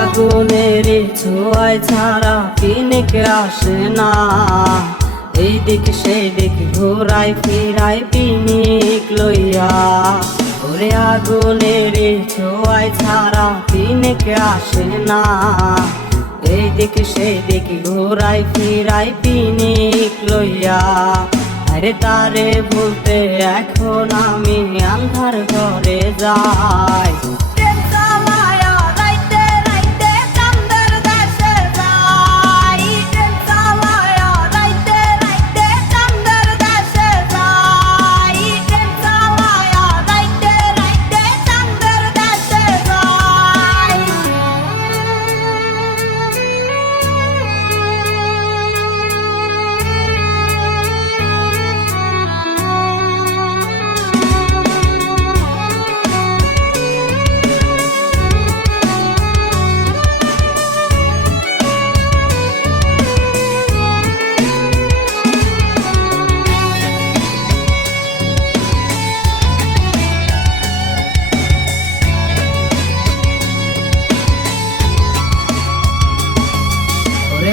আগুনের ছোঁয়ায় ছাড়া পিনিক আসে না, এইদিক সেদিক ঘোরাই ফিরাই পিনিক লইয়া। ওরে আগুনের ছোঁয়ায় ছাড়া পিনিক আসে না, এইদিক সেদিক ঘোরাই ফিরাই পিনিক লইয়া। আরে তারে বলতে এখন আমি আন্ধার ঘরে যাই।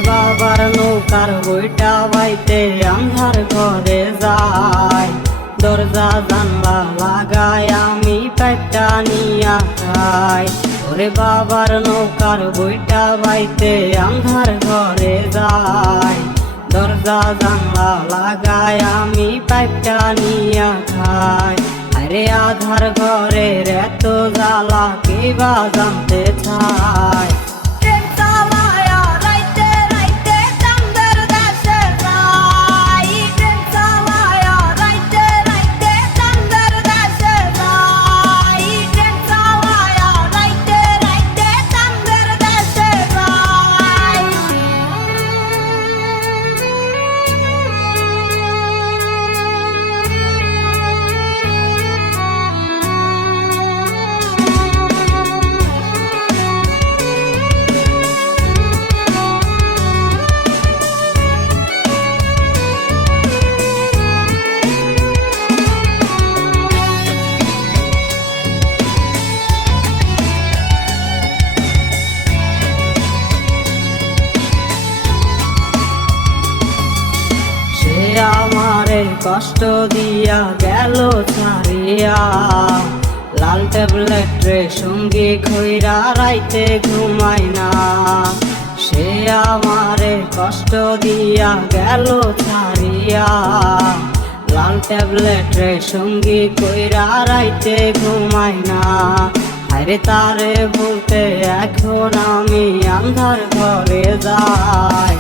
বাবার নৌকার বইটা বাইতে আন্ধার ঘরে যাই, দরজা জানলা লাগাই আমি পেটটা নিয়া খাই। ওরে বাবার নৌকার বইটা বাইতে আন্ধার ঘরে যাই, দরজা জানলা লাগাই আমি পেটটা নিয়া খাই। আরে আধার ঘরের এত জ্বালা কে বা জানতে চায়। আমারে কষ্ট দিয়া গেল ছাড়িয়া, লাল ট্যাবলেটে সঙ্গে খইরা রাইতে ঘুমাই না। সে আমারে কষ্ট দিয়া গেল ছাড়িয়া, লাল ট্যাবলেটে সঙ্গে কইরা রাইতে ঘুমাই না। আরে তারে বলতে এখন আমি আন্ধার ঘরে যাই।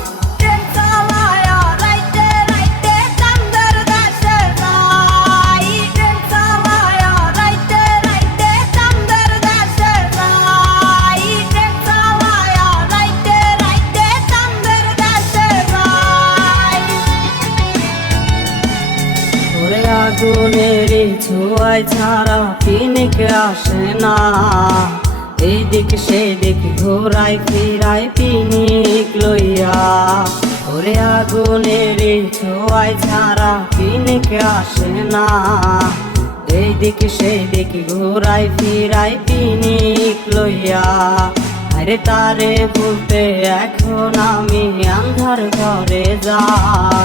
আগুনের ছোঁয়ায় ছাড়া পিনিক আসে না, এইদিক সেদিক ঘোরাই ফিরাই পিনিক লইয়া। ওরে আগুনের ছোঁয়ায় ছাড়া পিনিক আসে না, এইদিক সেদিক ঘোরাই ফিরাই পিনিক লইয়া। আরে তারে বলতে এখন আমি আন্ধার ঘরে যাই।